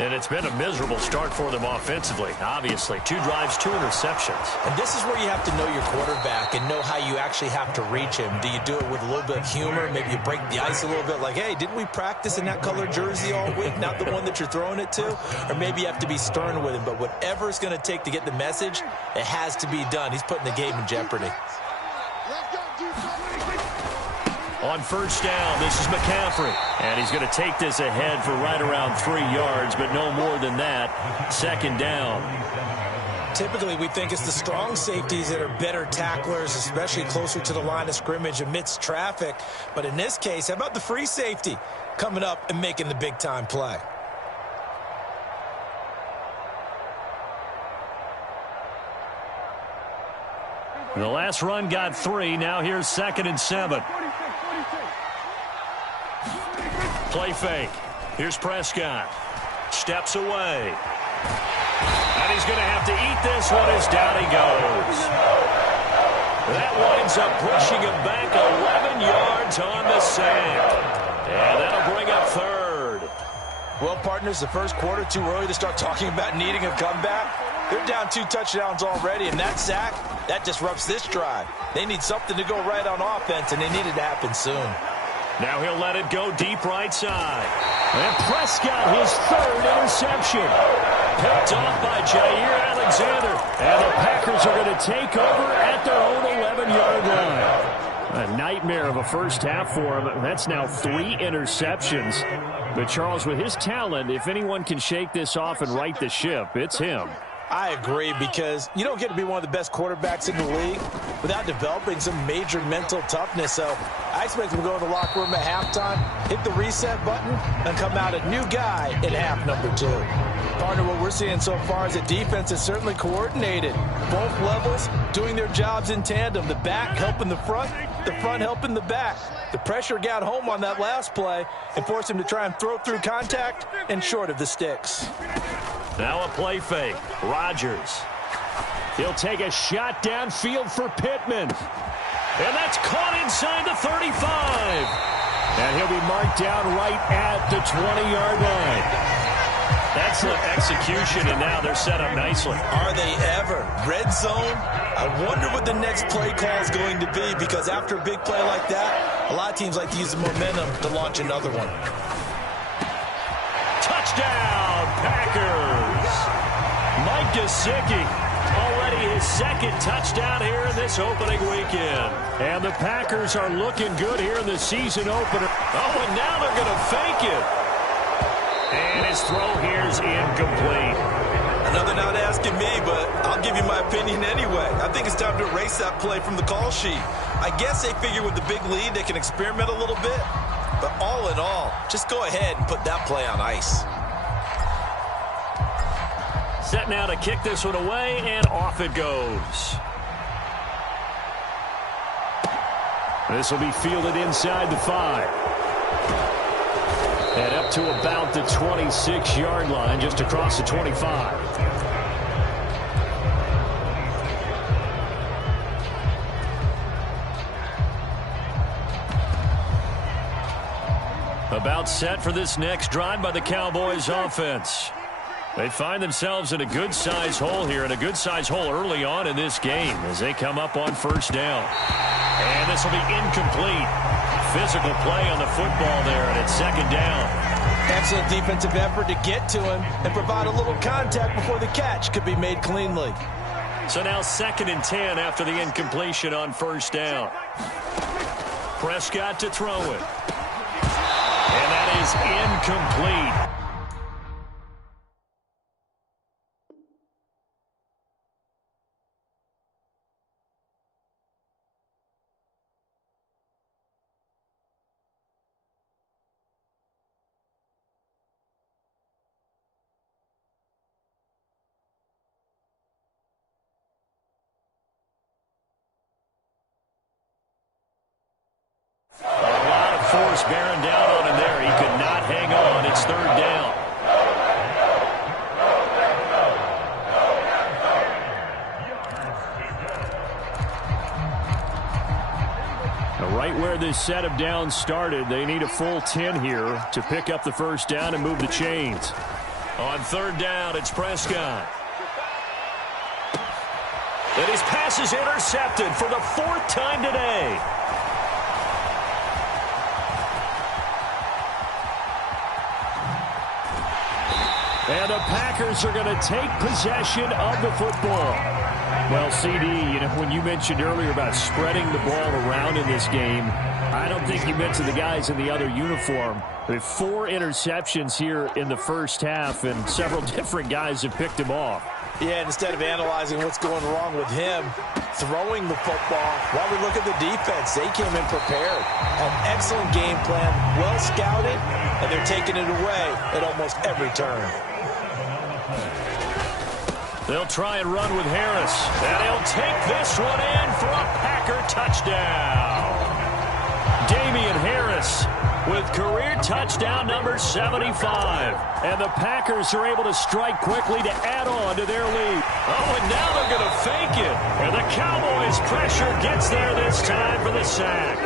And it's been a miserable start for them offensively. Obviously, 2 drives, 2 interceptions. And this is where you have to know your quarterback and know how you actually have to reach him. Do you do it with a little bit of humor? Maybe you break the ice a little bit like, hey, didn't we practice in that color jersey all week, not the one that you're throwing it to? Or maybe you have to be stern with him. But whatever it's going to take to get the message, it has to be done. He's putting the game in jeopardy. On first down, this is McCaffrey. And he's going to take this ahead for right around 3 yards, but no more than that. Second down. Typically, we think it's the strong safeties that are better tacklers, especially closer to the line of scrimmage amidst traffic. But in this case, how about the free safety coming up and making the big-time play? The last run got 3. Now here's 2nd and 7. Play fake. Here's Prescott. Steps away. And he's going to have to eat this one as down he goes. That winds up pushing him back 11 yards on the sand. And that'll bring up 3rd. Well, partners, the first quarter too early to start talking about needing a comeback. They're down 2 touchdowns already, and that sack, that disrupts this drive. They need something to go right on offense, and they need it to happen soon. Now he'll let it go deep right side. And Prescott, his 3rd interception. Picked off by Jair Alexander. And the Packers are going to take over at their own 11-yard line. A nightmare of a first half for him. That's now 3 interceptions. But Charles, with his talent, if anyone can shake this off and right the ship, it's him. I agree, because you don't get to be one of the best quarterbacks in the league without developing some major mental toughness. So I expect him to go in the locker room at halftime, hit the reset button, and come out a new guy in half number 2. Partner, what we're seeing so far is the defense is certainly coordinated. Both levels doing their jobs in tandem. The back helping the front helping the back. The pressure got home on that last play and forced him to try and throw through contact and short of the sticks. Now a play fake. Rodgers. He'll take a shot downfield for Pittman. And that's caught inside the 35. And he'll be marked down right at the 20-yard line. Excellent execution, and now they're set up nicely. Are they ever? Red zone? I wonder what the next play call is going to be, because after a big play like that, a lot of teams like to use the momentum to launch another one. Touchdown, Packers. Mike Gesicki, already his 2nd touchdown here in this opening weekend. And the Packers are looking good here in the season opener. Oh, and now they're going to fake it. And his throw here's incomplete. Another not asking me, but I'll give you my opinion anyway. I think it's time to erase that play from the call sheet. I guess they figure with the big lead they can experiment a little bit. But all in all, just go ahead and put that play on ice. Set now to kick this one away, and off it goes. This will be fielded inside the 5. And up to about the 26-yard line, just across the 25. About set for this next drive by the Cowboys offense. They find themselves in a good-sized hole here, and a good-sized hole early on in this game as they come up on first down. And this will be incomplete. Physical play on the football there, and it's 2nd down. Excellent defensive effort to get to him and provide a little contact before the catch could be made cleanly. So now 2nd and 10 after the incompletion on first down. Prescott to throw it. And that is incomplete. Bearing down on him there. He could not hang on. It's 3rd down. Right where this set of downs started, they need a full 10 here to pick up the first down and move the chains. On third down, it's Prescott. And his pass is intercepted for the 4th time today. And the Packers are going to take possession of the football. Well, CD, when you mentioned earlier about spreading the ball around in this game, I don't think you mentioned the guys in the other uniform. There are 4 interceptions here in the first half, and several different guys have picked him off. Yeah, and instead of analyzing what's going wrong with him, throwing the football, while we look at the defense, they came in prepared. An excellent game plan, well scouted, and they're taking it away at almost every turn. They'll try and run with Harris, and he'll take this one in for a Packer touchdown. Damian Harris with career touchdown number 75. And the Packers are able to strike quickly to add on to their lead. Oh, and now they're going to fake it. And the Cowboys' pressure gets there this time for the sack.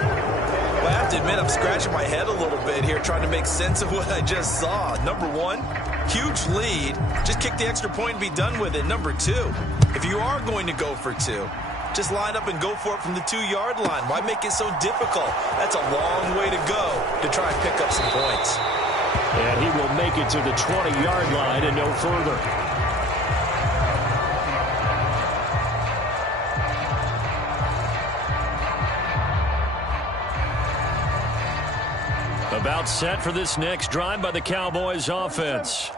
Well, I have to admit, I'm scratching my head a little bit here trying to make sense of what I just saw. Number one, huge lead. Just kick the extra point and be done with it. Number two, if you are going to go for 2, just line up and go for it from the 2-yard line. Why make it so difficult? That's a long way to go to try and pick up some points. And he will make it to the 20-yard line and no further. About set for this next drive by the Cowboys offense.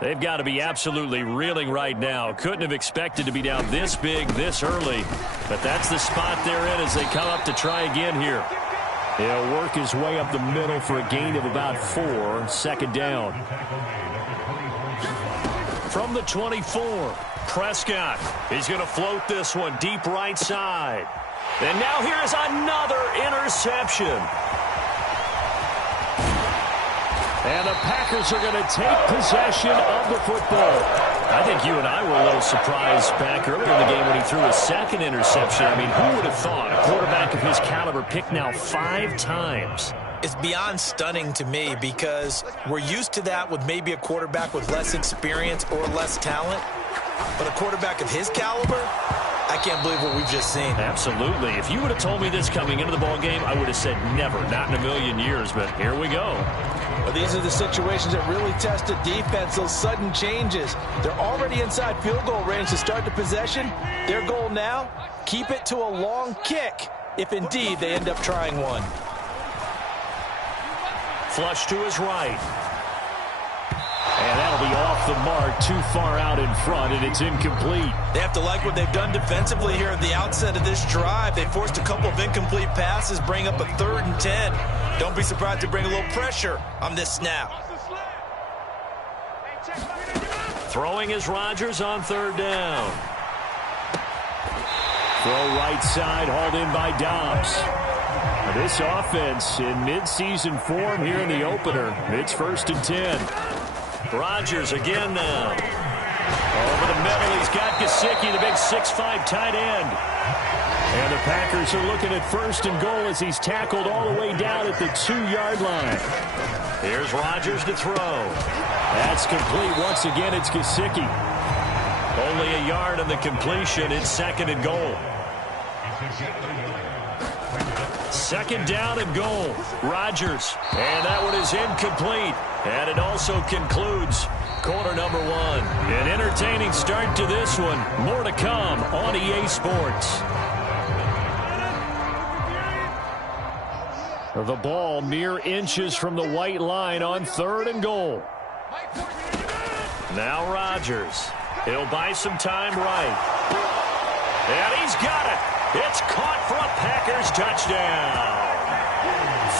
They've got to be absolutely reeling right now. Couldn't have expected to be down this big this early. But that's the spot they're in as they come up to try again here. He'll work his way up the middle for a gain of about 4. Second down. From the 24, Prescott. He's going to float this one deep right side. And now here's another interception. And the Packers are going to take possession of the football. I think you and I were a little surprised back earlier in the game when he threw his second interception. I mean, who would have thought a quarterback of his caliber picked now 5 times? It's beyond stunning to me because we're used to that with maybe a quarterback with less experience or less talent. But a quarterback of his caliber, I can't believe what we've just seen. Absolutely. If you would have told me this coming into the ballgame, I would have said never, not in a million years. But here we go. Well, these are the situations that really test a defense, those sudden changes. They're already inside field goal range to start the possession. Their goal now, keep it to a long kick, if indeed they end up trying one. Flush to his right. And that'll be off the mark, too far out in front, and it's incomplete. They have to like what they've done defensively here at the outset of this drive. They forced a couple of incomplete passes, bring up a 3rd and 10. Don't be surprised to bring a little pressure on this snap. Throwing is Rodgers on 3rd down. Throw right side, hauled in by Dobbs. This offense in midseason form here in the opener. It's 1st and 10. Rodgers again now. Over the middle, he's got Gesicki, the big 6'5" tight end. And the Packers are looking at 1st and goal as he's tackled all the way down at the 2-yard line. Here's Rodgers to throw. That's complete. Once again, it's Gesicki. Only a yard on the completion. It's 2nd and goal. 2nd down and goal. Rodgers. And that one is incomplete. And it also concludes quarter number 1. An entertaining start to this one. More to come on EA Sports. The ball mere inches from the white line on 3rd and goal. Now Rodgers. He'll buy some time right. And he's got it. It's caught for a Packers touchdown.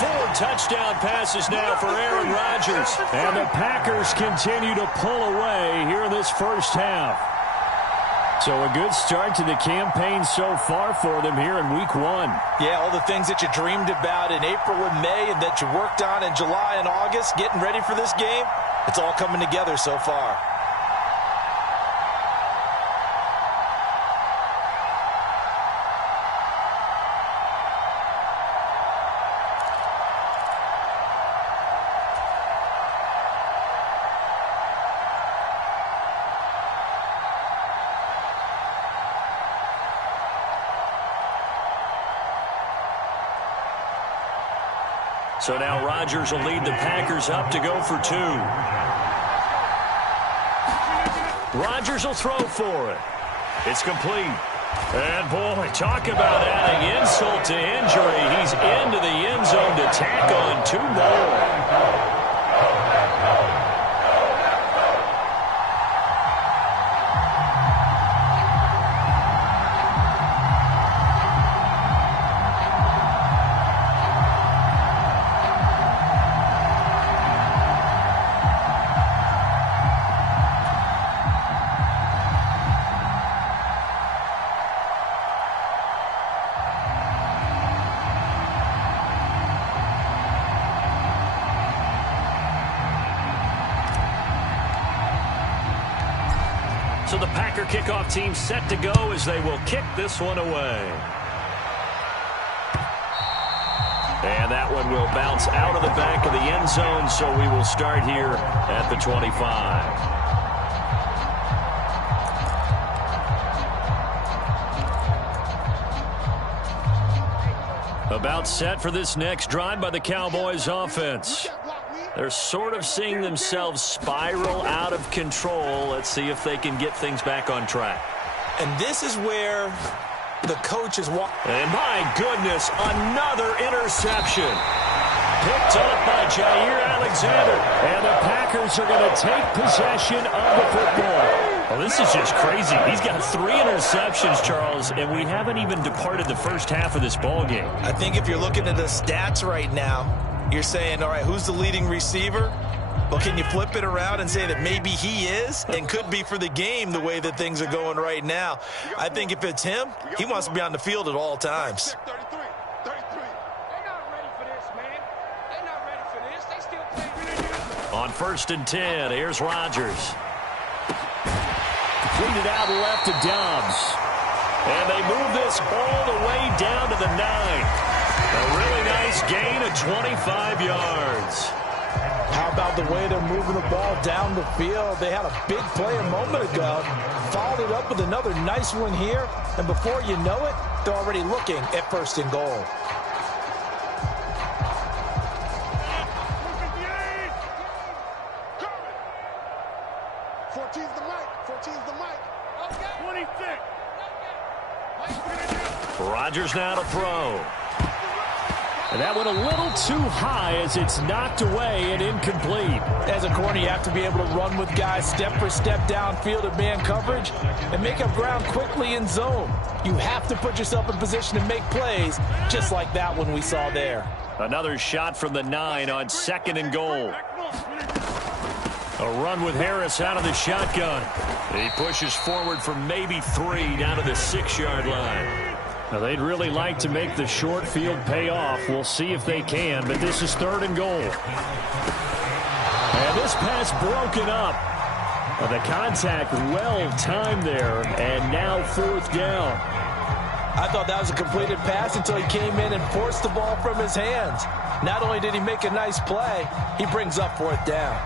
4 touchdown passes now for Aaron Rodgers. And the Packers continue to pull away here in this first half. So a good start to the campaign so far for them here in week 1. Yeah, all the things that you dreamed about in April and May and that you worked on in July and August, getting ready for this game, it's all coming together so far. So now Rodgers will lead the Packers up to go for 2. Rodgers will throw for it. It's complete. And, boy, talk about adding insult to injury. He's into the end zone to tack on 2 more. So the Packer kickoff team set to go as they will kick this one away. And that one will bounce out of the back of the end zone, so we will start here at the 25. About set for this next drive by the Cowboys offense. They're sort of seeing themselves spiral out of control. Let's see if they can get things back on track. And this is where the coach is walking. And my goodness, another interception. Picked up by Jair Alexander. And the Packers are going to take possession of the football. Well, this is just crazy. He's got 3 interceptions, Charles, and we haven't even departed the first half of this ball game. I think if you're looking at the stats right now, you're saying, all right, who's the leading receiver? Well, can you flip it around and say that maybe he is and could be for the game the way that things are going right now? I think if it's him, he wants to be on the field at all times. On 1st and 10, here's Rodgers. Cleaned it out left to Dobbs. And they move this all the way down to the 9. A really nice gain of 25 yards. How about the way they're moving the ball down the field? They had a big play a moment ago, followed it up with another nice one here, and before you know it, they're already looking at 1st and goal. Rodgers now to throw. And that went a little too high as it's knocked away and incomplete. As a corner, you have to be able to run with guys step for step downfield in man coverage and make up ground quickly in zone. You have to put yourself in position to make plays, just like that one we saw there. Another shot from the 9 on 2nd and goal. A run with Harris out of the shotgun. He pushes forward for maybe 3 down to the 6-yard line. Now, they'd really like to make the short field pay off. We'll see if they can, but this is 3rd and goal. And this pass broken up. The contact well timed there, and now 4th down. I thought that was a completed pass until he came in and forced the ball from his hands. Not only did he make a nice play, he brings up 4th down.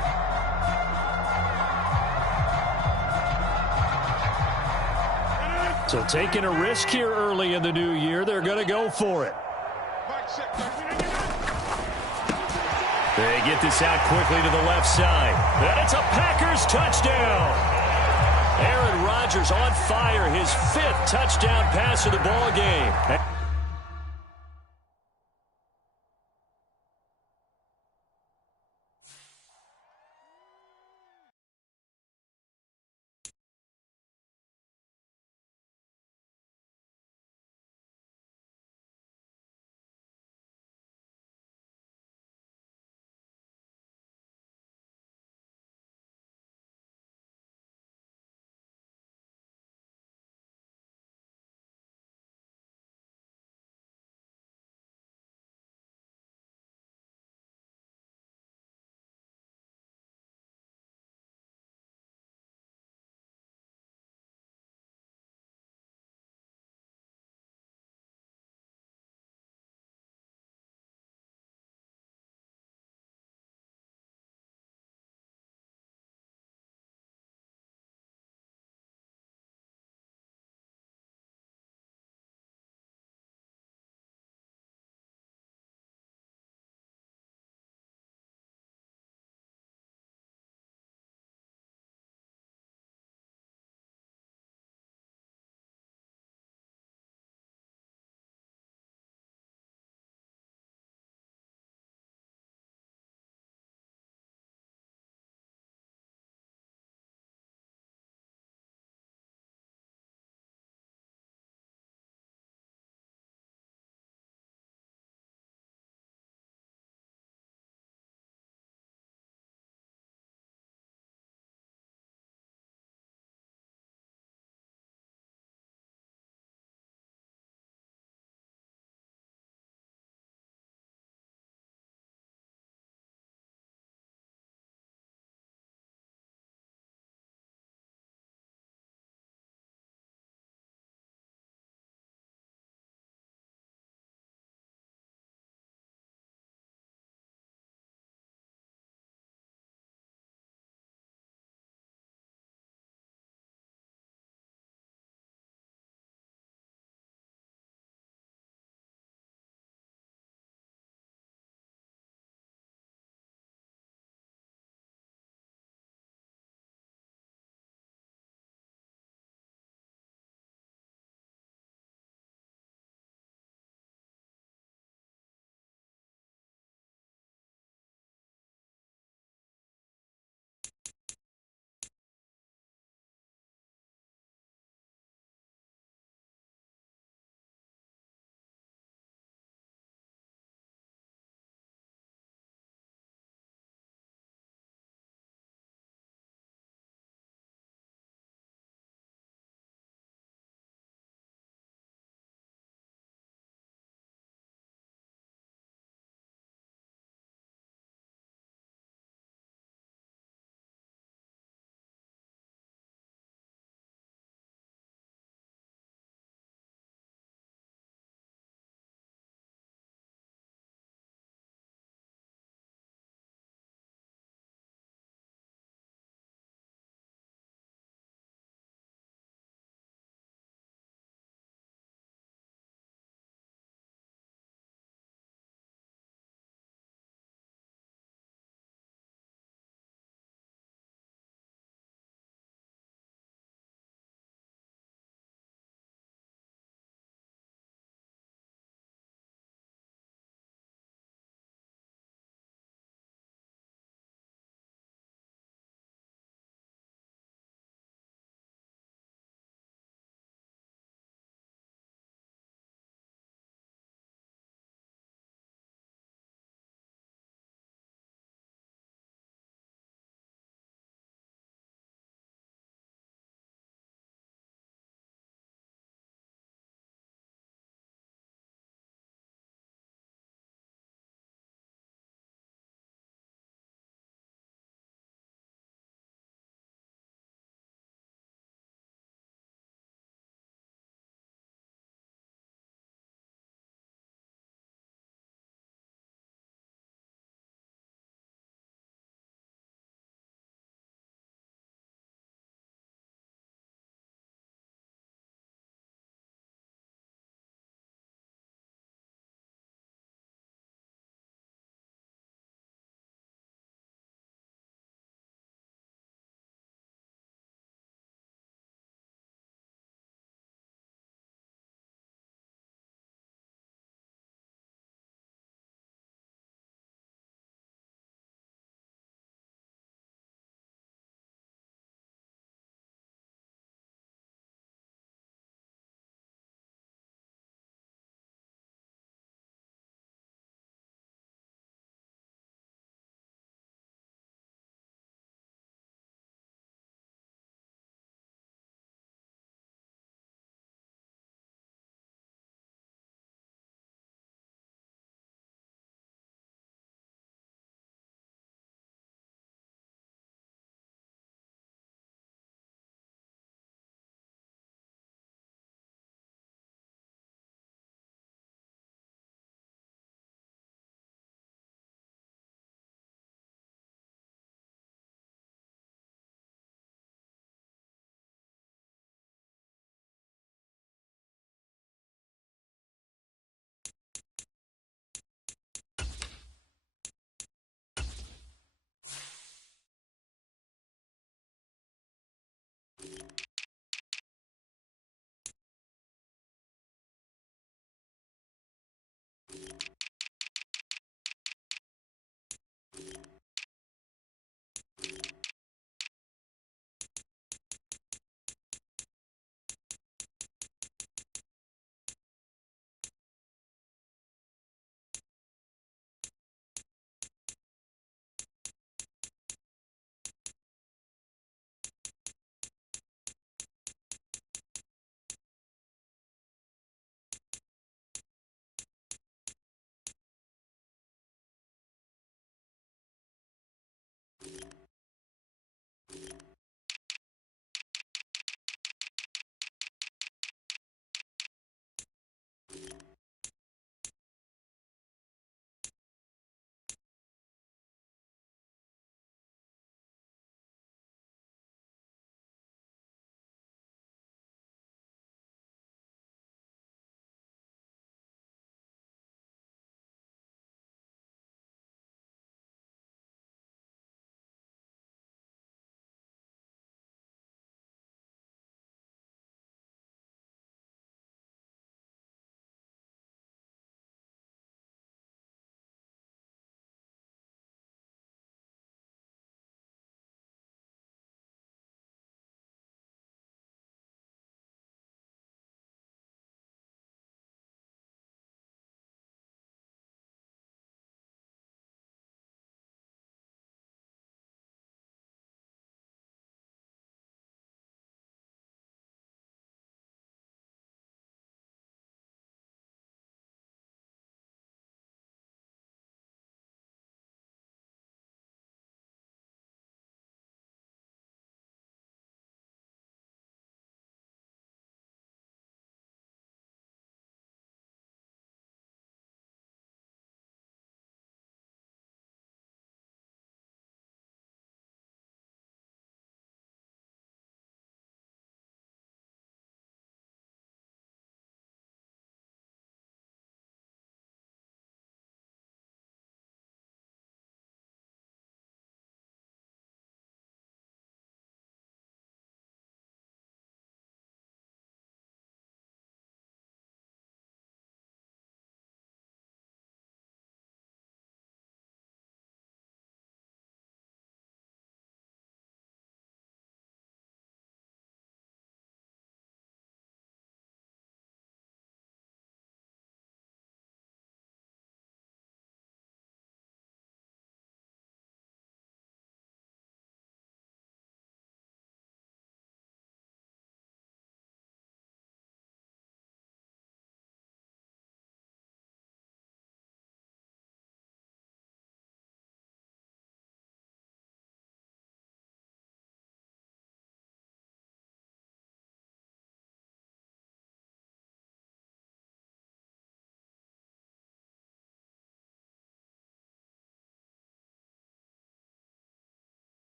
So taking a risk here early in the new year, they're going to go for it. They get this out quickly to the left side. And it's a Packers touchdown. Aaron Rodgers on fire, his 5th touchdown pass of the ball game.